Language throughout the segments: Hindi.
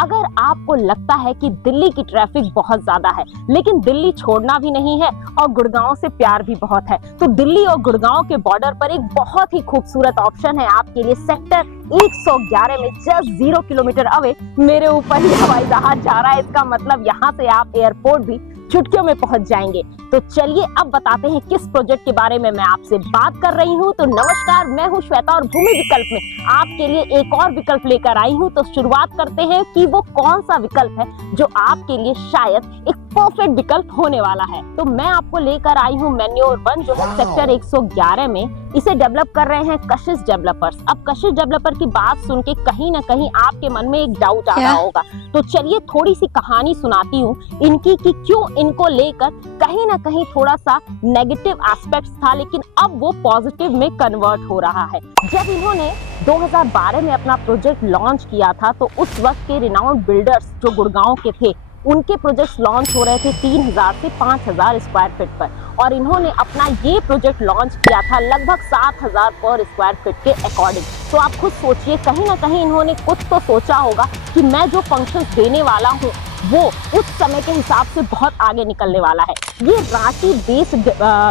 अगर आपको लगता है कि दिल्ली की ट्रैफिक बहुत ज्यादा है लेकिन दिल्ली छोड़ना भी नहीं है और गुड़गांव से प्यार भी बहुत है, तो दिल्ली और गुड़गांव के बॉर्डर पर एक बहुत ही खूबसूरत ऑप्शन है आपके लिए। सेक्टर 111 में जस्ट 0 किलोमीटर अवे मेरे ऊपर ही हवाई जहाज जा रहा है। इसका मतलब यहाँ से आप एयरपोर्ट भी चुटकियों में पहुंच जाएंगे। तो चलिए अब बताते हैं किस प्रोजेक्ट के बारे में मैं आपसे बात कर रही हूँ। तो नमस्कार, मैं हूँ श्वेता और भूमि विकल्प में आपके लिए एक और विकल्प लेकर आई हूँ। तो शुरुआत करते हैं कि वो कौन सा विकल्प है जो आपके लिए शायद एक परफेक्ट विकल्प होने वाला है। तो मैं आपको लेकर आई हूँ मैन्योर 1 जो है सेक्टर 111 में। इसे डेवलप कर रहे हैं कशिश डेवलपर्स। अब कशिश डेवलपर की बात सुन के कहीं ना कहीं आपके मन में एक डाउट आ रहा होगा, तो चलिए थोड़ी सी कहानी सुनाती हूँ इनकी कि क्यों इनको लेकर कहीं ना कहीं थोड़ा सा नेगेटिव एस्पेक्ट्स था, लेकिन अब वो पॉजिटिव में कन्वर्ट हो रहा है। जब इन्होंने 2012 में अपना प्रोजेक्ट लॉन्च किया था तो उस वक्त के रिनाउंड बिल्डर्स जो गुड़गांव के थे उनके प्रोजेक्ट्स लॉन्च हो रहे थे 3000 से 5000 स्क्वायर फीट पर, और इन्होंने अपना ये प्रोजेक्ट लॉन्च किया था लगभग 7000 पर स्क्वायर फीट के अकॉर्डिंग। तो आप खुद सोचिए, कहीं ना कहीं इन्होंने कुछ तो सोचा होगा कि मैं जो फंक्शंस देने वाला हूँ वो उस समय के हिसाब से बहुत आगे निकलने वाला है। ये रांची बेस्ड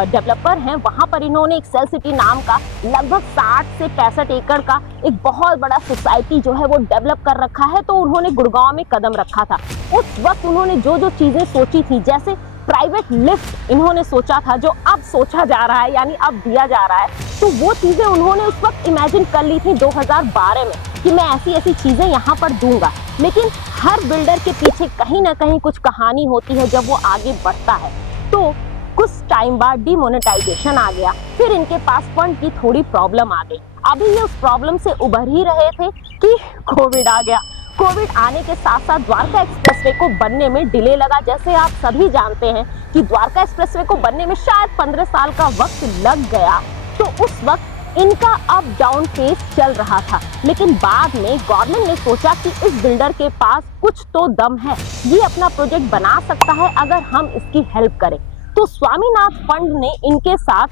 डेवलपर हैं। वहां पर इन्होंने एक सेल सिटी नाम का लगभग 60 से 65 एकड़ का एक बहुत बड़ा सोसाइटी जो है वो डेवलप कर रखा है। तो उन्होंने गुड़गांव में कदम रखा था। उस वक्त उन्होंने जो जो चीजें सोची थी, जैसे प्राइवेट लिफ्ट इन्होंने सोचा था जो अब सोचा जा रहा है, यानी अब दिया जा रहा है, तो वो चीजें उन्होंने उस वक्त इमेजिन कर ली थी 2012 में कि मैं ऐसी ऐसी चीजें यहाँ पर दूंगा। लेकिन हर बिल्डर के पीछे कहीं ना कहीं कुछ कहानी होती है जब वो आगे बढ़ता है। तो कुछ टाइम बाद डिमोनेटाइजेशन आ गया, फिर इनके पास फंड की थोड़ी प्रॉब्लम आ गई। अभी ये उस प्रॉब्लम से उभर ही रहे थे कि कोविड आ गया। कोविड आने के साथ साथ द्वारका एक्सप्रेसवे को बनने में डिले लगा। जैसे आप सभी जानते हैं कि द्वारका एक्सप्रेसवे को बनने में शायद 15 साल का वक्त लग गया। तो उस वक्त इनका अप डाउन फेज चल रहा था, लेकिन बाद में गवर्नमेंट ने सोचा कि इस बिल्डर के पास कुछ तो दम है, ये अपना प्रोजेक्ट बना सकता है अगर हम इसकी हेल्प करें। तो स्वामीनाथ फंड ने इनके साथ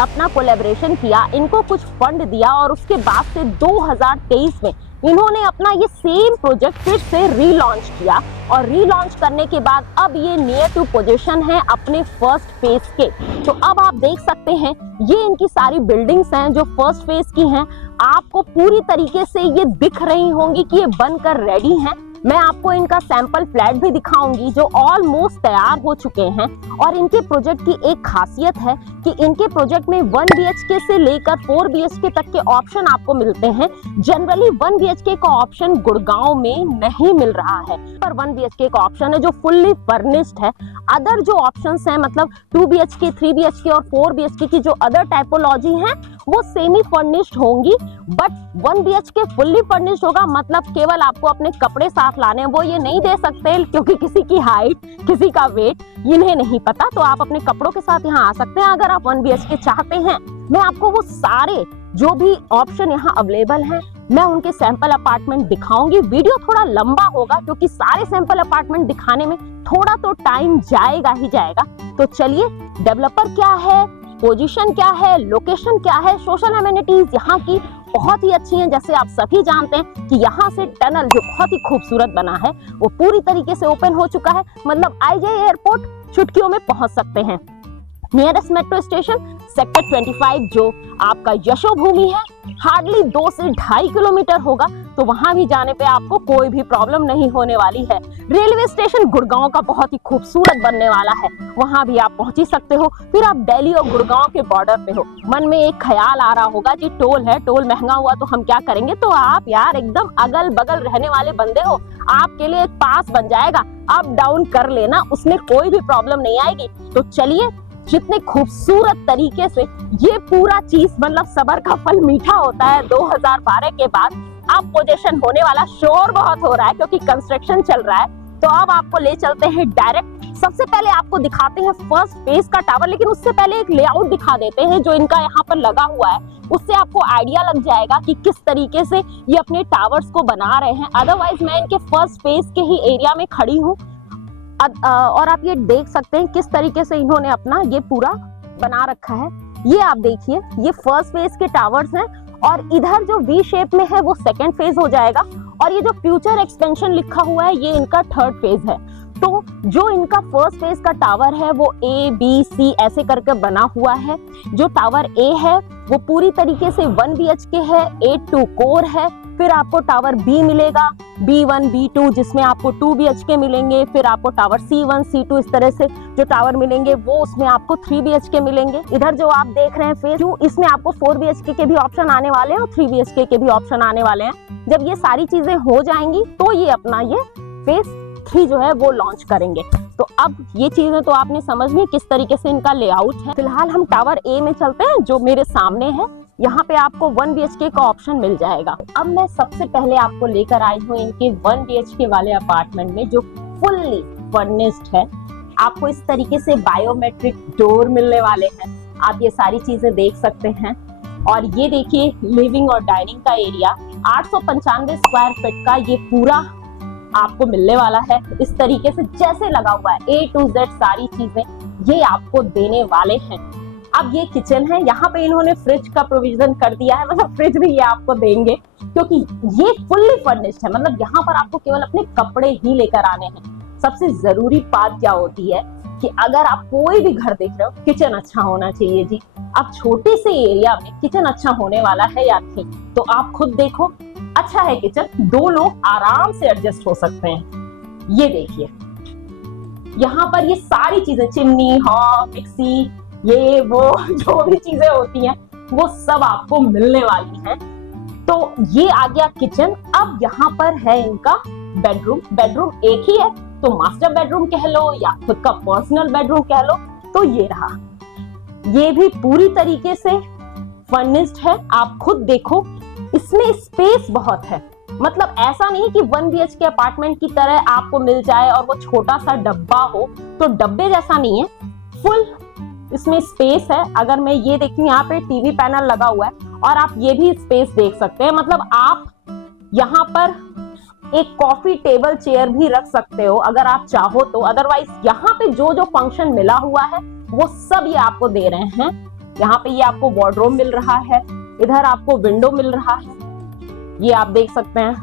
अपना कोलैबोरेशन किया, इनको कुछ फंड दिया और उसके बाद से 2023 में इन्होंने अपना ये सेम प्रोजेक्ट फिर से रीलॉन्च किया, और रीलॉन्च करने के बाद अब ये नियर टू पोजीशन है अपने फर्स्ट फेज के। तो अब आप देख सकते हैं ये इनकी सारी बिल्डिंग्स हैं जो फर्स्ट फेज की हैं। आपको पूरी तरीके से ये दिख रही होंगी कि ये बनकर रेडी हैं। मैं आपको इनका सैंपल फ्लैट भी दिखाऊंगी जो ऑलमोस्ट तैयार हो चुके हैं। और इनके प्रोजेक्ट की एक खासियत है कि इनके प्रोजेक्ट में 1 BHK से लेकर 4 BHK तक के ऑप्शन आपको मिलते हैं। जनरली 1 BHK का ऑप्शन गुड़गांव में नहीं मिल रहा है, पर 1 BHK का ऑप्शन है जो फुल्ली फर्निश्ड है। अदर जो ऑप्शंस हैं, मतलब 2 BHK, 3 BHK और 4 BHK की जो अदर टाइपोलॉजी हैं वो सेमी फर्निश्ड होंगी, बट 1 BHK फुल्ली फर्निश्ड होगा। मतलब केवल आपको अपने कपड़े साथ लाने हैं, वो ये नहीं दे सकते क्योंकि किसी की हाइट, किसी का वेट इन्हें नहीं पता। तो आप अपने कपड़ों के साथ यहाँ आ सकते हैं अगर आप 1 BHK चाहते हैं। मैं आपको वो सारे जो भी ऑप्शन यहाँ अवेलेबल हैं मैं उनके सैंपल अपार्टमेंट दिखाऊंगी। वीडियो थोड़ा लंबा होगा क्योंकि सारे सैंपल अपार्टमेंट दिखाने में थोड़ा तो टाइम जाएगा ही जाएगा। तो चलिए, डेवलपर क्या है, पोजीशन क्या है, लोकेशन क्या है, सोशल एमिनिटीज यहाँ की बहुत ही अच्छी हैं। जैसे आप सभी जानते हैं कि यहाँ से टनल जो बहुत ही खूबसूरत बना है वो पूरी तरीके से ओपन हो चुका है। मतलब IJ एयरपोर्ट चुटकियों में पहुंच सकते हैं। नियरेस्ट मेट्रो स्टेशन सेक्टर 25 जो आपका यशोभूमि है, हार्डली 2 से 2.5 किलोमीटर होगा, तो वहां भी जाने पे आपको कोई भी प्रॉब्लम नहीं होने वाली है। रेलवे स्टेशन गुड़गांव का बहुत ही खूबसूरत बनने वाला है, वहां भी आप पहुंच ही सकते हो। फिर आप दिल्ली और गुड़गांव के बॉर्डर पे हो। मन में एक ख्याल आ रहा होगा जी टोल है, टोल महंगा हुआ तो हम क्या करेंगे। तो आप यार एकदम अगल बगल रहने वाले बंदे हो, आपके लिए एक पास बन जाएगा, अप डाउन कर लेना, उसमें कोई भी प्रॉब्लम नहीं आएगी। तो चलिए, जितने खूबसूरत तरीके से ये पूरा चीज, मतलब सबर का फल मीठा होता है, 2012 के बाद अब पोजीशन होने वाला। शोर बहुत हो रहा है क्योंकि कंस्ट्रक्शन चल रहा है। तो अब आपको ले चलते हैं डायरेक्ट। सबसे पहले आपको दिखाते हैं फर्स्ट फेज का टावर, लेकिन उससे पहले एक लेआउट दिखा देते हैं जो इनका यहाँ पर लगा हुआ है। उससे आपको आइडिया लग जाएगा कि किस तरीके से ये अपने टावर्स को बना रहे हैं। अदरवाइज मैं इनके फर्स्ट फेज के ही एरिया में खड़ी हूँ और आप ये देख सकते हैं किस तरीके से इन्होंने अपना ये पूरा बना रखा है। ये आप देखिए, ये फर्स्ट फेज के टावर्स हैं और इधर जो वी शेप में है वो सेकंड फेज हो जाएगा और ये जो फ्यूचर एक्सपेंशन लिखा हुआ है ये इनका थर्ड फेज है। तो जो इनका फर्स्ट फेज का टावर है वो A, B, C ऐसे करके बना हुआ है। जो टावर A है वो पूरी तरीके से 1 BHK है, 8 कोर है। फिर आपको टावर B मिलेगा, B1, B2 जिसमें आपको 2 BHK मिलेंगे। फिर आपको टावर C1, C2 इस तरह से जो टावर मिलेंगे वो उसमें आपको 3 BHK मिलेंगे। इधर जो आप देख रहे हैं फेज 2 इसमें आपको 4 BHK के भी ऑप्शन आने वाले हैं और 3 BHK के भी ऑप्शन आने वाले हैं। जब ये सारी चीजें हो जाएंगी तो ये अपना ये फेज 3 जो है वो लॉन्च करेंगे। तो अब ये चीजें तो आपने समझ ली किस तरीके से इनका लेआउट है। फिलहाल हम टावर A में चलते हैं जो मेरे सामने है। यहाँ पे आपको 1 BHK का ऑप्शन मिल जाएगा। अब मैं सबसे पहले आपको लेकर आई हूँ इनके 1 BHK वाले अपार्टमेंट में जो फुल्ली फर्निश्ड है। आपको इस तरीके से बायोमेट्रिक डोर मिलने वाले हैं। आप ये सारी चीजें देख सकते हैं। और ये देखिए लिविंग और डाइनिंग का एरिया 895 स्क्वायर फीट का ये पूरा आपको मिलने वाला है। इस तरीके से जैसे लगा हुआ है A to Z सारी चीजें ये आपको देने वाले हैं। अब ये किचन है, यहाँ पे इन्होंने फ्रिज का प्रोविजन कर दिया है, मतलब फ्रिज भी ये आपको देंगे क्योंकि ये फुल्ली फर्निश्ड है। मतलब यहाँ पर आपको केवल अपने कपड़े ही लेकर आने हैं। सबसे जरूरी बात क्या होती है कि अगर आप कोई भी घर देख रहे हो किचन अच्छा होना चाहिए जी। अब छोटे से एरिया में किचन अच्छा होने वाला है या नहीं तो आप खुद देखो। अच्छा है किचन, 2 लोग आराम से एडजस्ट हो सकते हैं। ये देखिए यहाँ पर ये सारी चीजें चिमनी, हॉब, मिक्सी, ये वो जो भी चीजें होती हैं वो सब आपको मिलने वाली हैं। तो ये आ गया किचन। अब यहाँ पर है इनका बेडरूम। बेडरूम एक ही है तो मास्टर बेडरूम कह लो या खुद का पर्सनल बेडरूम कह लो। तो ये रहा, ये भी पूरी तरीके से फर्निश्ड है। आप खुद देखो इसमें स्पेस बहुत है। मतलब ऐसा नहीं कि 1 BHK अपार्टमेंट की तरह आपको मिल जाए और वो छोटा सा डब्बा हो, तो डब्बे जैसा नहीं है, फुल इसमें स्पेस है। अगर मैं ये देखूं यहाँ पे टीवी पैनल लगा हुआ है और आप ये भी स्पेस देख सकते हैं। मतलब आप यहाँ पर एक कॉफी टेबल चेयर भी रख सकते हो अगर आप चाहो तो। अदरवाइज यहाँ पे जो जो फंक्शन मिला हुआ है वो सब ये आपको दे रहे हैं। यहाँ पे ये आपको वार्डरोब मिल रहा है, इधर आपको विंडो मिल रहा है, ये आप देख सकते हैं।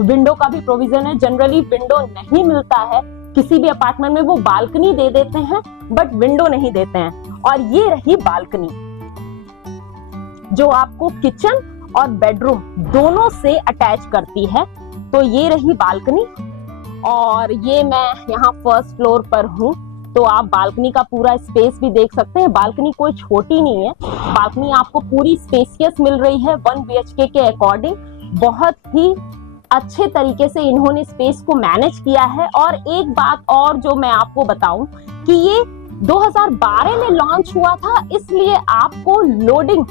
विंडो का भी प्रोविजन है। जनरली विंडो नहीं मिलता है किसी भी अपार्टमेंट में, वो बालकनी दे देते हैं बट विंडो नहीं देते हैं। और ये रही बालकनी जो आपको किचन और बेडरूम दोनों से अटैच करती है। तो ये रही बालकनी और ये मैं यहाँ फर्स्ट फ्लोर पर हूँ तो आप बालकनी का पूरा स्पेस भी देख सकते हैं। बालकनी कोई छोटी नहीं है, बालकनी आपको पूरी स्पेसियस मिल रही है 1 BHK के अकॉर्डिंग। बहुत ही अच्छे तरीके से इन्होंने स्पेस को मैनेज किया है। और एक बात और जो मैं आपको बताऊं कि ये 2012 में लॉन्च हुआ था, इसलिए आपको लोडिंग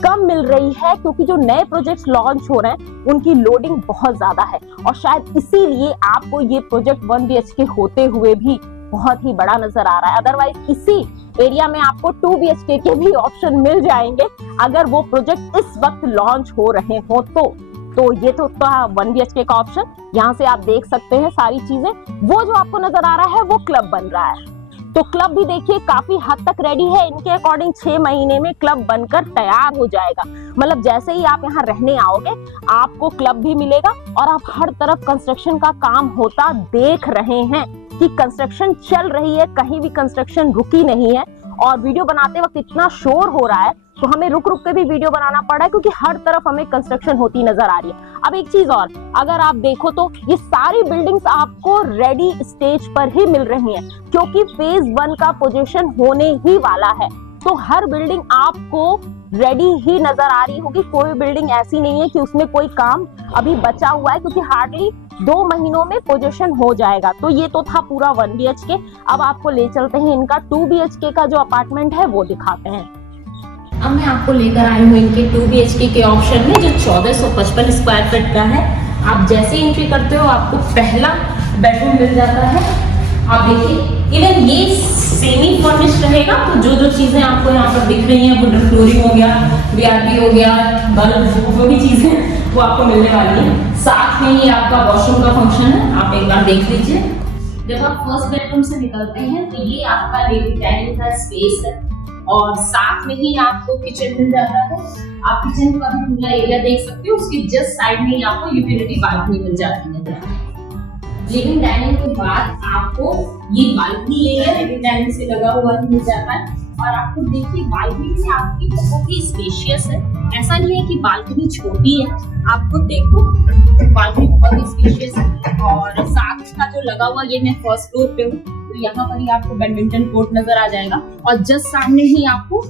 कम मिल रही है क्योंकि जो नए प्रोजेक्ट्स लॉन्च हो रहे हैं उनकी लोडिंग बहुत ज्यादा है और शायद इसीलिए आपको ये प्रोजेक्ट 1 BHK होते हुए भी बहुत ही बड़ा नजर आ रहा है। अदरवाइज इसी एरिया में आपको 2 BHK के भी ऑप्शन मिल जाएंगे अगर वो प्रोजेक्ट इस वक्त लॉन्च हो रहे हो तो ये तो 1 BHK का ऑप्शन। यहाँ से आप देख सकते हैं सारी चीजें। वो जो आपको नजर आ रहा है वो क्लब बन रहा है। तो क्लब भी देखिए काफी हद तक रेडी है। इनके अकॉर्डिंग 6 महीने में क्लब बनकर तैयार हो जाएगा। मतलब जैसे ही आप यहाँ रहने आओगे आपको क्लब भी मिलेगा और आप हर तरफ कंस्ट्रक्शन का काम होता देख रहे हैं कि कंस्ट्रक्शन चल रही है, कहीं भी कंस्ट्रक्शन रुकी नहीं है। और वीडियो बनाते वक्त इतना शोर हो रहा है तो हमें रुक रुक के भी वीडियो बनाना पड़ा है क्योंकि हर तरफ हमें कंस्ट्रक्शन होती नजर आ रही है। अब एक चीज और, अगर आप देखो तो ये सारी बिल्डिंग्स आपको रेडी स्टेज पर ही मिल रही हैं क्योंकि फेज 1 का पोजीशन होने ही वाला है। तो हर बिल्डिंग आपको रेडी ही नजर आ रही होगी। कोई बिल्डिंग ऐसी नहीं है कि उसमें कोई काम अभी बचा हुआ है क्योंकि हार्डली 2 महीनों में पोजीशन हो जाएगा। तो ये तो था पूरा 1 BHK। अब आपको ले चलते हैं इनका 2 BHK का जो अपार्टमेंट है वो दिखाते हैं। अब मैं आपको लेकर आई हूँ इनके 2 BHK के ऑप्शन में जो 1455 स्क्वायर फीट का है। आप जैसे एंट्री करते हो आपको पहला बेडरूम मिल जाता है। आप देखिए इवन ये सेमी फर्निश्ड रहेगा तो जो जो चीजें आपको यहाँ पर दिख रही हैं, वुडन फ्लोरिंग हो गया, VIP हो गया, बल्ब, जो भी चीजें वो आपको मिलने वाली है। साथ में ही आपका वॉशरूम का फंक्शन है, आप एक बार देख लीजिए। जब आप फर्स्ट बेडरूम से निकलते हैं तो ये आपका डाइनिंग का स्पेस है और साथ में ही आपको किचन मिल जाता है। आप किचन का भी पूरा एरिया देख सकते हो, उसके जस्ट साइड में ही आपको यूटिलिटी बालकनी मिल जाती है। लिविंग डाइनिंग के बाद आपको ये बालकनी एरिया लिविंग डाइनिंग से लगा हुआ मिल जाता है। और आपको देखिए बालकनी भी आपकी बहुत ही स्पेशियस है, ऐसा नहीं है कि बालकनी छोटी है। आपको देखो बालकनी बहुत ही स्पेशियस है। और साथ का जो लगा हुआ, ये मैं फर्स्ट फ्लोर पे हूँ, तो यहाँ पर ही आपको बैडमिंटन कोर्ट नजर आ जाएगा। और जस्ट सामने ही आपको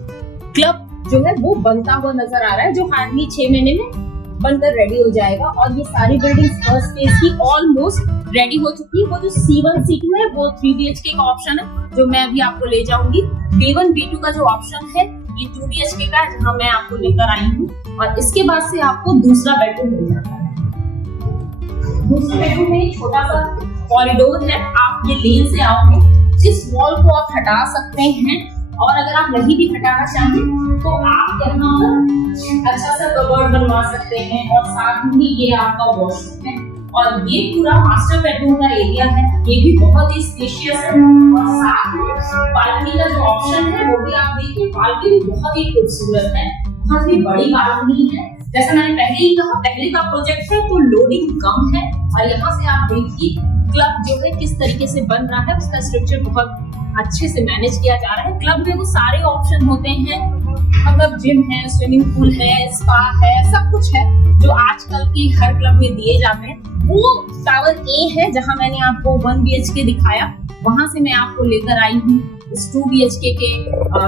क्लब जो है वो बनता हुआ नजर आ रहा है, जो हार्डली 6 महीने में बनकर रेडी हो जाएगा। और ये सारी बिल्डिंग फर्स्ट फेज की ऑलमोस्ट रेडी हो चुकी है। वो जो C1 C2 है वो 3 BHK का ऑप्शन है, जो मैं अभी आपको ले जाऊंगी। B1 B2 का जो ऑप्शन है ये 2 BHK का है, जहाँ मैं आपको लेकर आई हूँ। और इसके बाद से आपको दूसरा बेडरूम मिल जाता है। दूसरे बेडरूम में छोटा सा कॉरिडोर है। आप ये लेन से आओगे, इस वॉल को आप हटा सकते हैं। और अगर आप नहीं भी हटाना चाहें तो आप यहाँ पर अच्छा सा कबर्ड बनवा सकते हैं। और साथ में ये आपका वॉशरूम है। और ये पूरा मास्टर बेडरूम का एरिया है, ये भी बहुत ही स्पेशियस है। और साथ में बालकनी का जो ऑप्शन है वो भी आप देखिए, बालकनी बहुत ही खूबसूरत है, बहुत ही बड़ी बालकनी है। जैसे मैंने पहले ही कहा, पहले का प्रोजेक्ट है तो लोडिंग कम है। और यहाँ से आप देखिए क्लब जो है किस तरीके से बन रहा है, उसका स्ट्रक्चर बहुत अच्छे से मैनेज किया जा रहा है। क्लब में वो सारे ऑप्शन होते हैं, मतलब जिम है, स्विमिंग पूल है, स्पा है, सब कुछ है जो आजकल के हर क्लब में दिए जाते हैं। वो टावर ए है जहां मैंने आपको 1 BHK दिखाया, वहां से मैं आपको लेकर आई हूँ इस 2 BHK के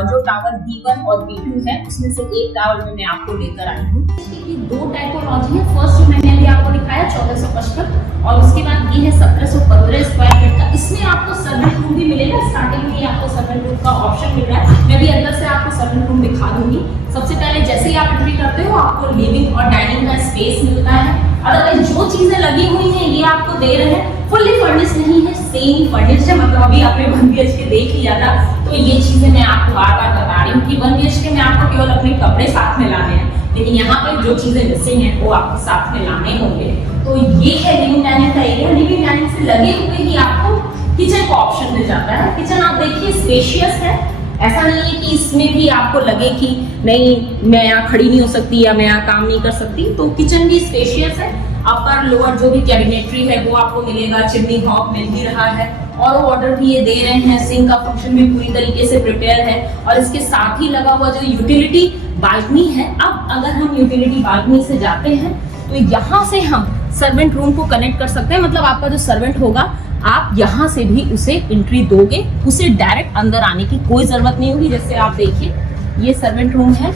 जो टावर B1 और B2 है, उसमें से एक टावर में मैं आपको लेकर आई हूँ। इसकी 2 टाइपोलॉजी है। फर्स्ट जो मैंने अभी आपको दिखाया 1455, और उसके बाद ये है 1715 स्क्वायर फीट का। इसमें आपको सर्वेंट रूम भी मिलेगा, स्टार्टिंग में ही आपको सर्वेंट रूम का ऑप्शन मिल रहा है। मैं भी अंदर से आपको सर्वेंट रूम दिखा दूंगी। सबसे पहले जैसे ही आप एंट्री करते हो आपको लिविंग और डाइनिंग का स्पेस मिलता है। अदरवाइज जो चीजें लगी हुई हैं ये आपको दे रहे हैं, फुल्ली फर्निश्ड नहीं है, सेमी फर्निश्ड है। मतलब अभी आपने 1 BHK देख लिया था, तो ये चीजें मैं आपको बार बार बता रही हूँ कि 1 BHK में आपको केवल अपने कपड़े साथ में लाने हैं, लेकिन यहाँ पे जो चीजें मिसिंग है वो आपको साथ में लाने होंगे। तो ये है लिविंग डाइनिंग का एरिया। लिविंग डाइनिंग से लगे हुए ही आपको किचन का ऑप्शन मिल जाता है। किचन आप देखिए स्पेशियस है, ऐसा नहीं है कि इसमें भी आपको लगे कि नहीं मैं यहाँ खड़ी नहीं हो सकती या मैं यहाँ काम नहीं कर सकती। तो किचन भी स्पेशियस है। अपर लोअर जो भी कैबिनेटरी है वो आपको मिलेगा, चिमनी हॉब मिल ही रहा है, और ऑर्डर भी ये दे रहे हैं। सिंक का फंक्शन भी पूरी तरीके से प्रिपेयर है। और इसके साथ ही लगा हुआ जो यूटिलिटी बालकनी है, अब अगर हम यूटिलिटी बालकनी से जाते हैं तो यहाँ से हम सर्वेंट रूम को कनेक्ट कर सकते हैं। मतलब आपका जो सर्वेंट होगा आप यहाँ से भी उसे एंट्री दोगे, उसे डायरेक्ट अंदर आने की कोई जरूरत नहीं होगी। जैसे आप देखिए ये सर्वेंट रूम है,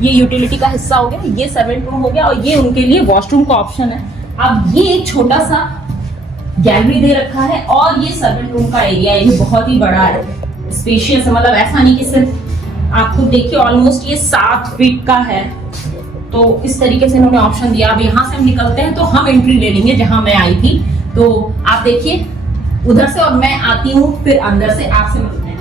ये यूटिलिटी का हिस्सा हो गया, ये सर्वेंट रूम हो गया, और ये उनके लिए वॉशरूम का ऑप्शन है। अब ये एक छोटा सा गैलरी दे रखा है, और ये सर्वेंट रूम का एरिया है, ये बहुत ही बड़ा है, स्पेशियस है। मतलब ऐसा नहीं कि सिर्फ आप खुद देखिए, ऑलमोस्ट ये 7 फीट का है। तो इस तरीके से इन्होंने ऑप्शन दिया। अब यहाँ से हम निकलते हैं तो हम एंट्री ले लेंगे जहां मैं आई थी। तो आप देखिए उधर से, और मैं आती हूँ फिर अंदर से आपसे मिलते हैं।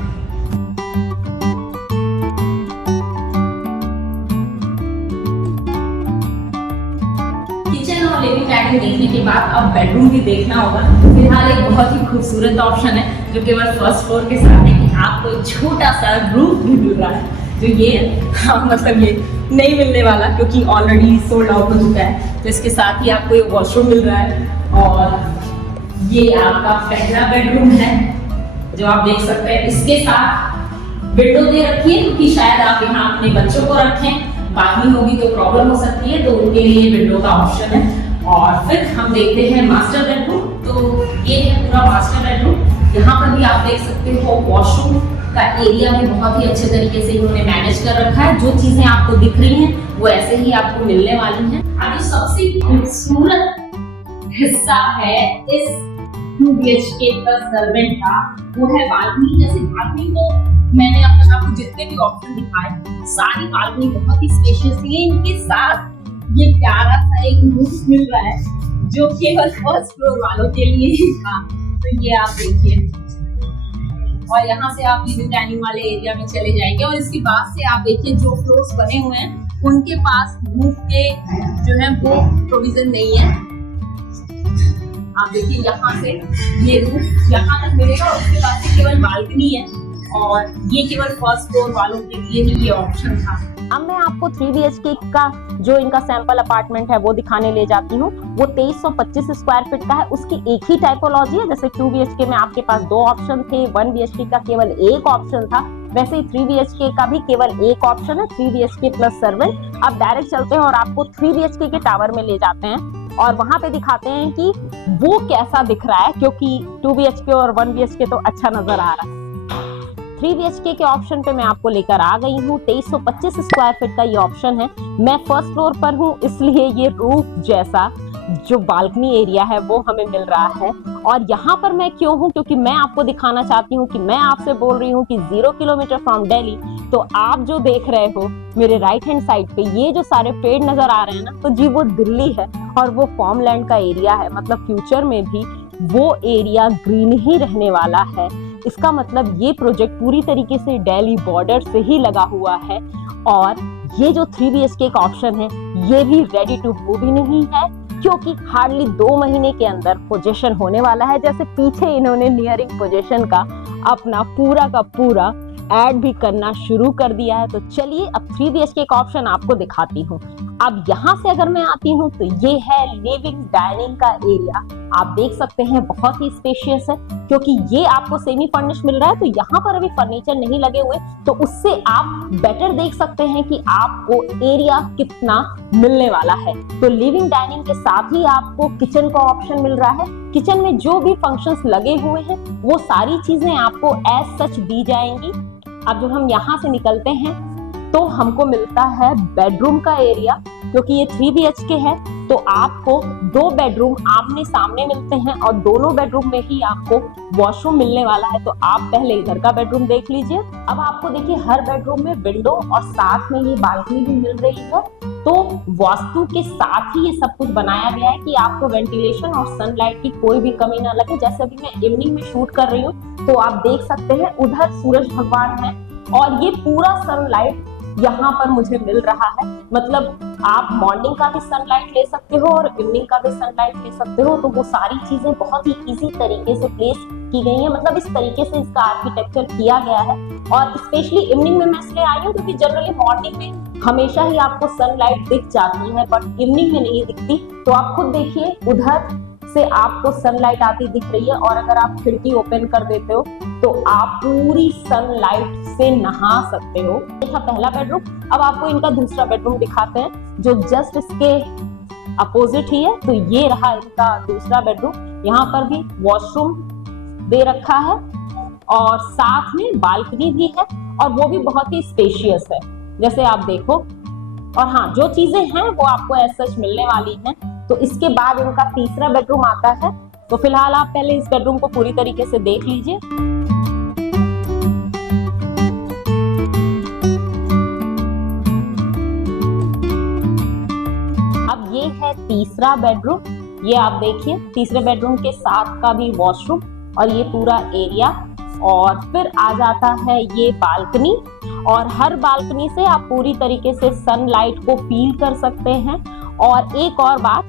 किचन और लिविंग डाइनिंग देखने के बाद अब बेडरूम भी देखना होगा। फिलहाल एक बहुत ही खूबसूरत ऑप्शन है जो केवल फर्स्ट फ्लोर के साथ है कि आपको एक छोटा सा रूम भी मिल रहा है, जो ये है। हाँ, मतलब ये नहीं मिलने वाला क्योंकि ऑलरेडी सोल्ड आउट हो चुका है। तो इसके साथ ही आपको एक वॉशरूम मिल रहा है। और ये आपका पहला बेडरूम है जो आप देख सकते हैं। इसके साथ विंडो दे रखी है क्योंकि शायद आप यहाँ अपने बच्चों को रखें, बालकनी होगी तो प्रॉब्लम हो सकती है, तो उनके लिए विंडो का ऑप्शन है। और फिर हम देखते हैं मास्टर बेडरूम। तो ये है पूरा मास्टर बेडरूम। यहाँ पर भी आप देख सकते हो वॉशरूम का एरिया भी बहुत ही अच्छे तरीके से इन्होंने मैनेज कर रखा है। जो चीजें आपको दिख रही हैं वो ऐसे ही आपको मिलने वाली हैं। अभी सबसे खूबसूरत हिस्सा है इस 2 BHK का सर्वेंट का, वो है बालकनी। जैसे बालकनी को मैंने अब तक आपको जितने भी ऑप्शन दिखाए, सारी बालकनी बहुत ही स्पेशियस है। इनके साथ ये प्यारा सा एक रूफ मिल रहा है जो केवल फर्स्ट फ्लोर वालों के लिए ही था। तो ये आप देखिए, और यहाँ से आप लिविंग डाइनिंग वाले एरिया में चले जाएंगे। और इसके बाद से आप देखिए जो फ्लोर्स बने हुए हैं उनके पास रूफ के जो है वो प्रोविजन नहीं है। आप देखिए यहाँ से ये रूफ यहाँ तक मिलेगा, उसके बाद से केवल बालकनी है। और ये केवल फर्स्ट फ्लोर वालों के लिए ही ये ऑप्शन था। अब मैं आपको 3 BHK का जो इनका सैंपल अपार्टमेंट है वो दिखाने ले जाती हूँ। वो 2325 स्क्वायर फीट का है। उसकी एक ही टाइपोलॉजी है, जैसे 2 BHK में आपके पास 2 ऑप्शन थे, 1 BHK का केवल एक ऑप्शन था, वैसे ही 3 BHK का भी केवल एक ऑप्शन है, 3 BHK प्लस सर्वेंट। अब डायरेक्ट चलते हैं और आपको 3 BHK के टावर में ले जाते हैं और वहां पे दिखाते हैं कि वो कैसा दिख रहा है, क्योंकि 2 BHK और 1 BHK तो अच्छा नजर आ रहा है। 3 BHK के ऑप्शन पे मैं आपको लेकर आ गई हूँ। 2325 स्क्वायर फीट का ये ऑप्शन है। मैं फर्स्ट फ्लोर पर हूँ, इसलिए ये रूफ जैसा जो बालकनी एरिया है वो हमें मिल रहा है। और यहाँ पर मैं क्यों हूँ, क्योंकि मैं आपको दिखाना चाहती हूँ कि मैं आपसे बोल रही हूँ कि 0 किलोमीटर फ्रॉम दिल्ली। तो आप जो देख रहे हो मेरे राइट हैंड साइड पे ये जो सारे पेड़ नजर आ रहे हैं ना, तो जी वो दिल्ली है और वो फॉर्मलैंड का एरिया है। मतलब फ्यूचर में भी वो एरिया ग्रीन ही रहने वाला है। इसका मतलब ये प्रोजेक्ट पूरी तरीके से दिल्ली बॉर्डर से ही लगा हुआ है। और ये जो 3 BHK का ऑप्शन है ये भी रेडी टू मूव ही नहीं है, क्योंकि हार्डली 2 महीने के अंदर पोजीशन होने वाला है। जैसे पीछे इन्होंने नियरिंग पोजीशन का अपना पूरा का पूरा ऐड भी करना शुरू कर दिया है। तो चलिए अब 3 BHK का ऑप्शन आपको दिखाती हूँ। अब यहाँ से अगर मैं आती हूँ तो ये है लिविंग डाइनिंग का एरिया। आप देख सकते हैं बहुत ही स्पेशियस है, क्योंकि ये आपको सेमी फर्निश मिल रहा है। तो यहाँ पर अभी फर्नीचर नहीं लगे हुए, तो उससे आप बेटर देख सकते हैं कि आपको एरिया कितना मिलने वाला है। तो लिविंग डाइनिंग के साथ ही आपको किचन का ऑप्शन मिल रहा है। किचन में जो भी फंक्शंस लगे हुए हैं वो सारी चीजें आपको एज सच दी जाएंगी। अब जब हम यहाँ से निकलते हैं तो हमको मिलता है बेडरूम का एरिया। क्योंकि ये 3 BHK है तो आपको 2 बेडरूम आमने सामने मिलते हैं और दोनों बेडरूम में ही आपको वॉशरूम मिलने वाला है। तो आप पहले इधर का बेडरूम देख लीजिए। अब आपको देखिए हर बेडरूम में विंडो और साथ में ये बालकनी भी मिल रही है। तो वास्तु के साथ ही ये सब कुछ बनाया गया है कि आपको वेंटिलेशन और सनलाइट की कोई भी कमी ना लगे। जैसे अभी मैं इवनिंग में शूट कर रही हूँ तो आप देख सकते हैं उधर सूरज भगवान है और ये पूरा सनलाइट यहाँ पर मुझे मिल रहा है। मतलब आप मॉर्निंग का भी सनलाइट ले सकते हो और इवनिंग का भी सनलाइट ले सकते हो। तो वो सारी चीजें बहुत ही इजी तरीके से प्लेस की गई है। मतलब इस तरीके से इसका आर्किटेक्चर किया गया है। और स्पेशली इवनिंग में मैं इसलिए आई हूँ क्योंकि जनरली मॉर्निंग में हमेशा ही आपको सनलाइट दिख जाती है, बट इवनिंग में नहीं दिखती। तो आप खुद देखिए उधर से आपको सनलाइट आती दिख रही है और अगर आप खिड़की ओपन कर देते हो तो आप पूरी सनलाइट से नहा सकते हो। ये था पहला बेडरूम। अब आपको इनका दूसरा बेडरूम दिखाते हैं जो जस्ट इसके अपोजिट ही है। तो ये रहा इनका दूसरा बेडरूम। यहाँ पर भी वॉशरूम दे रखा है और साथ में बालकनी भी है और वो भी बहुत ही स्पेशियस है जैसे आप देखो। और हाँ, जो चीजें हैं वो आपको ऐसा मिलने वाली हैं। तो इसके बाद इनका तीसरा बेडरूम आता है। तो फिलहाल आप पहले इस बेडरूम को पूरी तरीके से देख लीजिए। अब ये है तीसरा बेडरूम। ये आप देखिए तीसरे बेडरूम के साथ का भी वॉशरूम और ये पूरा एरिया। और फिर आ जाता है ये बालकनी और हर बालकनी से आप पूरी तरीके से सनलाइट को फील कर सकते हैं। और एक और बात,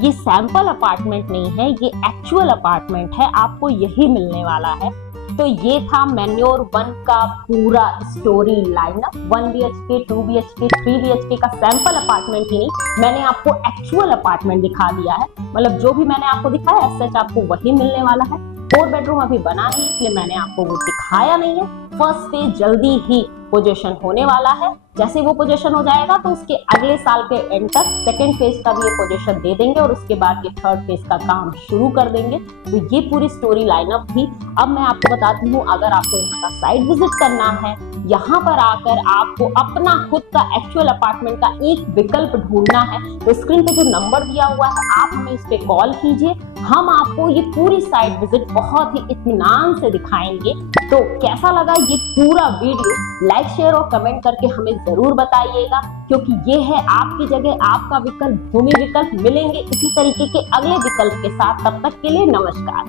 ये सैंपल अपार्टमेंट नहीं है, ये एक्चुअल अपार्टमेंट है। आपको यही मिलने वाला है। तो ये था मैन्योर 1 का पूरा story lineup. 1 BHK, 2 BHK, 3 BHK का सैंपल अपार्टमेंट ही नहीं, मैंने आपको एक्चुअल अपार्टमेंट दिखा दिया है। मतलब जो भी मैंने आपको दिखाया सच आपको वही मिलने वाला है। 4 बेडरूम अभी बना नहीं, इसलिए मैंने आपको वो दिखाया नहीं है। फर्स्ट फेज जल्दी ही पोजीशन होने वाला है। जैसे वो पोजीशन हो जाएगा तो उसके अगले साल के एंड तक सेकंड फेज का भी ये पोजीशन दे देंगे और उसके बाद ये थर्ड फेज का काम शुरू कर देंगे। तो ये पूरी स्टोरी लाइनअप थी। अब मैं आपको बताती हूँ, अगर आपको यहाँ का साइट विजिट करना है, यहाँ पर आकर आपको अपना खुद का एक्चुअल अपार्टमेंट का एक विकल्प ढूंढना है, तो स्क्रीन पे जो नंबर दिया हुआ है आप हमें इस पे कॉल कीजिए। हम आपको ये पूरी साइट विजिट बहुत ही इत्मीनान से दिखाएंगे। तो कैसा लगा ये पूरा वीडियो, लाइक शेयर और कमेंट करके हमें जरूर बताइएगा, क्योंकि ये है आपकी जगह, आपका विकल्प, भूमि विकल्प। मिलेंगे इसी तरीके के अगले विकल्प के साथ। तब तक के लिए नमस्कार।